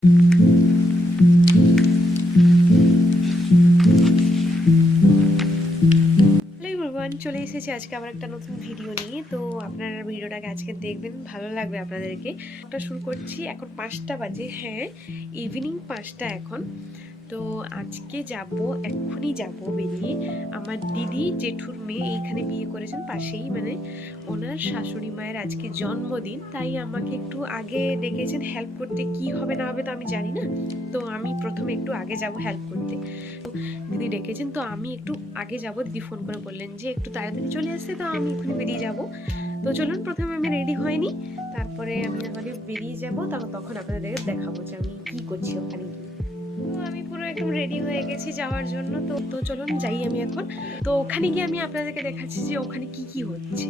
চলে এসেছি আজকে আবার একটা নতুন ভিডিও নিয়ে। তো আপনারা ভিডিওটাকে আজকে দেখবেন, ভালো লাগবে আপনাদেরকে। একটা শুরু করছি, এখন 5টা বাজে, হ্যাঁ ইভিনিং 5টা এখন। তো আজকে যাব, এক্ষুনি যাব বেরিয়ে। আমার দিদি জেঠুর মেয়ে এইখানে বিয়ে করেছেন পাশেই, মানে ওনার শাশুড়ি মায়ের আজকে জন্মদিন, তাই আমাকে একটু আগে ডেকেছেন হেল্প করতে। কি হবে না হবে তো আমি জানি না, তো আমি প্রথমে একটু আগে যাব হেল্প করতে। দিদি ডেকেছেন তো আমি একটু আগে যাব। দিদি ফোন করে বললেন যে একটু তাড়াতাড়ি চলে আসছে, তো আমি এক্ষুনি বেরিয়ে যাব। তো চলুন, প্রথমে আমি রেডি হয়নি, তারপরে আমি নাহলে বেরিয়ে যাব, তখন আপনাদের দেখাবো যে আমি কি করছি ওখানে। তো আমি পুরো একদম রেডি হয়ে গেছি যাওয়ার জন্য। তো চলুন যাই আমি এখন। তো ওখানে গিয়ে আমি আপনাদেরকে দেখাচ্ছি যে ওখানে কি কি হচ্ছে।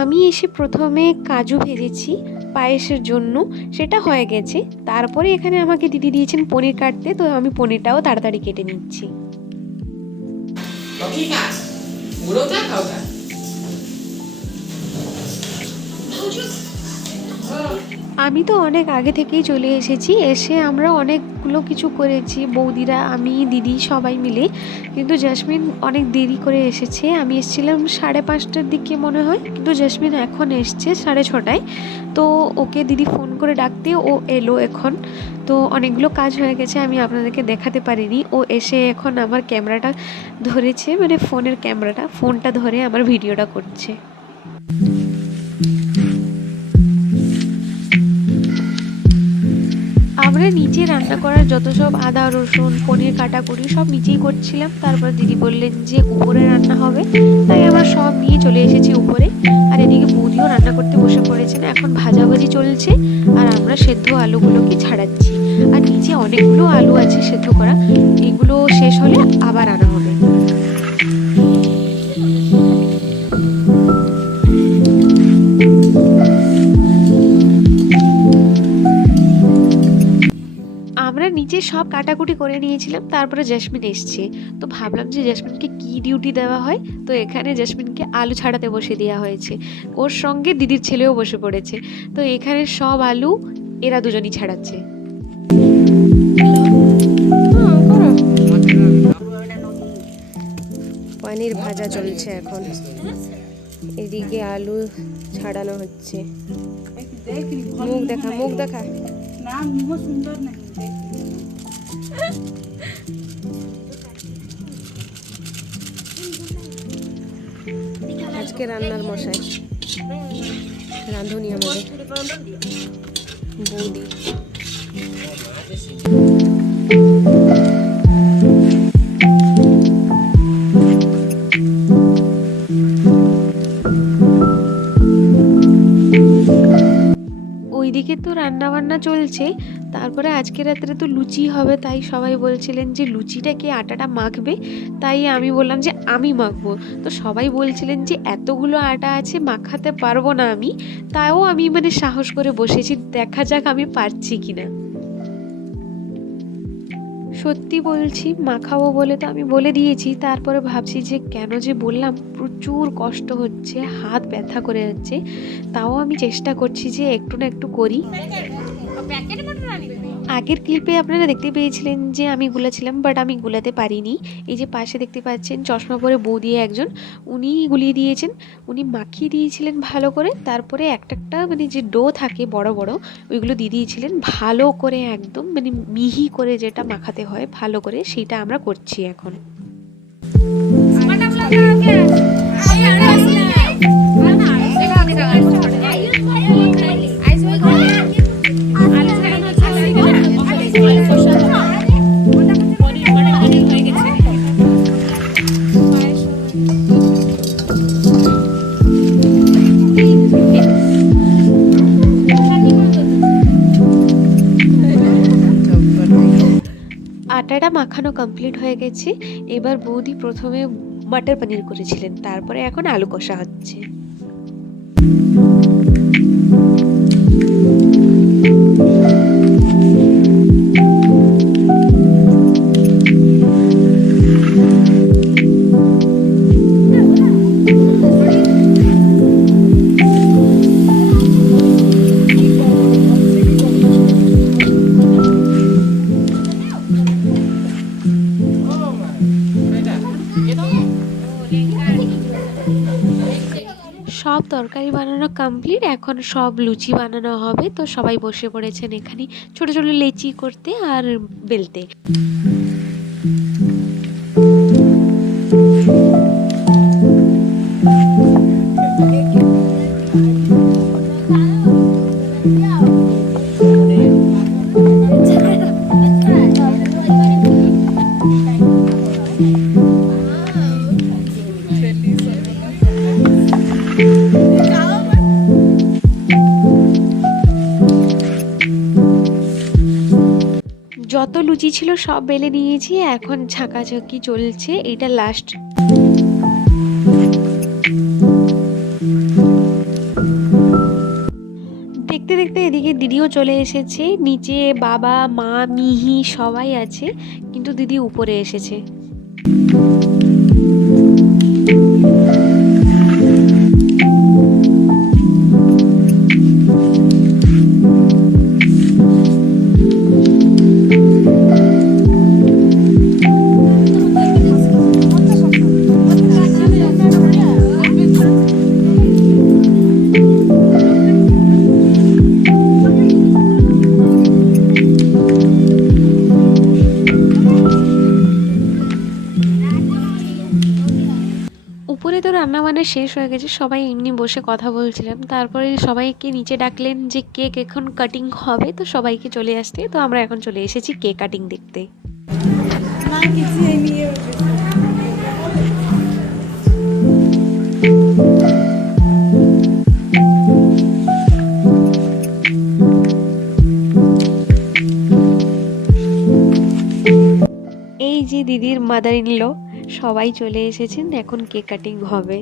আমি এসে প্রথমে কাজু ভেজেছি পায়েসের জন্য, সেটা হয়ে গেছে। তারপরে এখানে আমাকে দিদি দিয়েছেন পনির কাটতে, তো আমি পনিরটাও তাড়াতাড়ি কেটে নিচ্ছি। আমি তো অনেক আগে থেকেই চলে এসেছি, এসে আমরা অনেকগুলো কিছু করেছি, বৌদিরা, আমি, দিদি সবাই মিলে। কিন্তু জাসমিন অনেক দেরি করে এসেছে। আমি এসেছিলাম 5:30টার দিকে মনে হয়, কিন্তু জাসমিন এখন এসছে 6:30টায়। তো ওকে দিদি ফোন করে ডাকতে ও এলো এখন। তো অনেকগুলো কাজ হয়ে গেছে, আমি আপনাদেরকে দেখাতে পারিনি। ও এসে এখন আমার ক্যামেরাটা ধরেছে, মানে ফোনের ক্যামেরাটা, ফোনটা ধরে আমার ভিডিওটা করছে। আমরা নিচে রান্না করার যত সব আদা রসুন পনির কাটাকুটি সব নিচেই করছিলাম। তারপর দিদি বললেন যে উপরে রান্না হবে, তাই আমরা সব নিয়ে চলে এসেছি উপরে। আর এদিকে বৌদিও রান্না করতে বসে পড়েছেন, এখন ভাজাভাজি চলছে আর আমরা সেদ্ধ আলুগুলোকে ছাড়াচ্ছি। আর নিচে অনেকগুলো আলু আছে সেদ্ধ করা, এগুলো শেষ হলে আবার আনা হবে। আমরা নিচে সব কাটাকুটি করে নিয়েছিলাম, তারপরে জাসমিন এসছে। তো ভাবলাম যে জাসমিনকে কি ডিউটি দেওয়া হয়, তো এখানে জাসমিনকে আলু ছাড়াতে বসে দেওয়া হয়েছে। ওর সঙ্গে দিদির ছেলেও বসে পড়েছে। তো এখানে সব আলু এরা দুজনই ছাড়াচ্ছে। পনির ভাজা চলছে এখন, এদিকে আলু ছাড়ানো হচ্ছে। মুখ দেখা, মুখ দেখা। আজকে রান্নার মশাই রাঁধুনি আমাদের বৌদি। ওইদিকে তো রান্না বান্না চলছে, তারপরে আজকে রাত্রে তো লুচি হবে, তাই সবাই বলছিলেন যে লুচিটা কে আটাটা মাখবে। তাই আমি বললাম যে আমি মাখবো। তো সবাই বলছিলেন যে এতগুলো আটা আছে মাখাতে পারবো না আমি, তাও আমি মানে সাহস করে বসেছি, দেখা যাক আমি পারছি কিনা। সত্যি বলছি, মাখাবো বলে তো আমি বলে দিয়েছি, তারপরে ভাবছি যে কেন যে বললাম, প্রচুর কষ্ট হচ্ছে, হাত ব্যথা করে যাচ্ছে। তাও আমি চেষ্টা করছি যে একটু না একটু করি। আগের ক্লিপে আপনারা দেখতে পেয়েছিলেন যে আমি গুলাছিলাম, বাট আমি গুলাতে পারিনি। এই যে পাশে দেখতে পাচ্ছেন চশমা পরে বৌদি একজন, উনি গুলিয়ে দিয়েছেন। উনি মাখিয়ে দিয়েছিলেন ভালো করে, তারপরে একটা একটা মানে যে ডো থাকে বড় বড়, ওইগুলো দিয়ে দিয়েছিলেন ভালো করে, একদম মানে মিহি করে যেটা মাখাতে হয় ভালো করে, সেটা আমরা করছি এখন। আটাটা মাখানো কমপ্লিট হয়ে গেছে। এবার বৌদি প্রথমে মটর পনির করেছিলেন, তারপরে এখন আলু কষা হচ্ছে। তরকারি বানানো কমপ্লিট, এখন সব লুচি বানানো হবে। তো সবাই বসে পড়েছেন এখানে ছোট ছোট লেচি করতে আর বেলতে। যত লুচি ছিল সব বেলে নিয়েছি, এখন ঝাঁকাঝাঁকি চলছে, এটা লাস্ট। দেখতে দেখতে এদিকে দিদিও চলে এসেছে, নিচে বাবা মা মিহি সবাই আছে, কিন্তু দিদি উপরে এসেছে। উপরে তো রান্না বান্না শেষ হয়ে গেছে, সবাই এমনি বসে কথা বলছিলাম, তারপরে সবাইকে নিচে ডাকলেন যে কেক এখন কাটিং হবে, তো সবাইকে চলে আসতে, তো আমরা এখন চলে এসেছি কেক কাটিং দেখতে। এই যে দিদির মাদার ইন ল সবাই চলে এসেছেন, এখন কেক কাটিং হবে।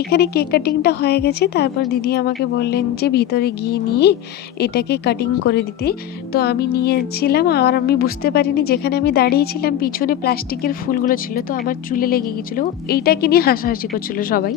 এখানে কেক কাটিংটা হয়ে গেছে, তারপর দিদি আমাকে বললেন যে ভিতরে গিয়ে নিয়ে এটাকে কাটিং করে দিতে। তো আমি নিয়েছিলাম, আর আমি বুঝতে পারিনি যেখানে আমি দাঁড়িয়েছিলাম পিছনে প্লাস্টিকের ফুলগুলো ছিল, তো আমার চুলে লেগে গেছিলো, এইটাকে নিয়ে হাসাহাসি করছিল সবাই।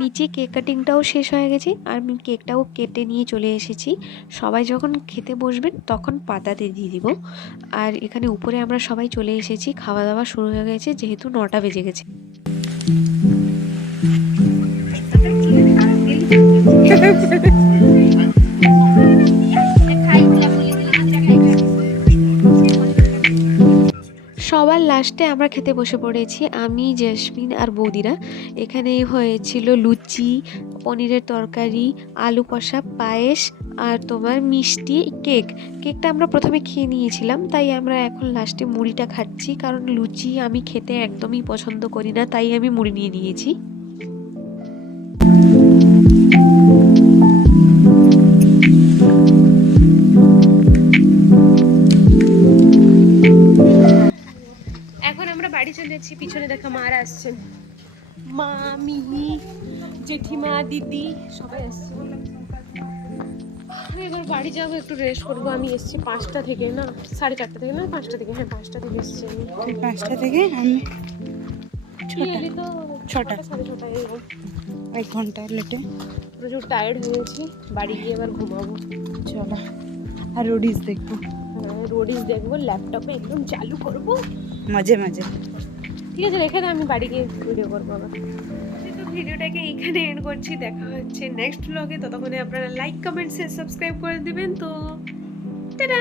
নিচে কেক কাটিংটাও শেষ হয়ে গেছে, আর আমি কেকটাও কেটে নিয়ে চলে এসেছি। সবাই যখন খেতে বসবেন তখন পাতাতে দিয়ে দিব। আর এখানে উপরে আমরা সবাই চলে এসেছি, খাওয়া দাওয়া শুরু হয়ে গেছে, যেহেতু 9টা বেজে গেছে। সবার লাস্টে আমরা খেতে বসে পড়েছি, আমি জেসমিন আর বৌদিরা। এখানে হয়েছিল লুচি, পনিরের তরকারি, আলু কষা, পায়েস আর তোমার মিষ্টি, কেকটা আমরা প্রথমে খেয়ে নিয়েছিলাম, তাই আমরা এখন লাস্টে মুড়িটা খাচ্ছি, কারণ লুচি আমি খেতে একদমই পছন্দ করি না, তাই আমি মুড়ি নিয়ে নিয়েছি। বাড়ি চলে যাচ্ছি। পিছনে দেখা মারা আসছেন, মা, মিহি, জেঠিমা, দিদি সবাই আসছে। এবার বাড়ি যাবো, একটু রেস্ট করবো। আমি এসেছি 5টা থেকে, না 4:30 থেকে, না 5টা থেকে, হ্যাঁ 5টা থেকে এসেছি আমি। তুই 5টা থেকে, আমি তুই 6টা, এলি তো 6টা, 6:30 এরকম। 1 ঘন্টা লেটে। প্রচুর টায়ার্ড হয়ে গেছি, বাড়ি গিয়ে এবার ঘুমাবো। চলো, আর রোডিস দেখবো রোডিস দেখবো, ল্যাপটপে একদম চালু করবো মাঝে মাঝে। ঠিক আছে, রেখে দে, আমি বাড়ি গিয়ে ভিডিও করবো আবার। তো ভিডিওটাকে এইখানে এন্ড করছি, দেখা হচ্ছে নেক্সট ব্লগে। ততক্ষণে আপনারা লাইক, কমেন্ট, শেয়ার, সাবস্ক্রাইব করে দিবেন। তো টাটা।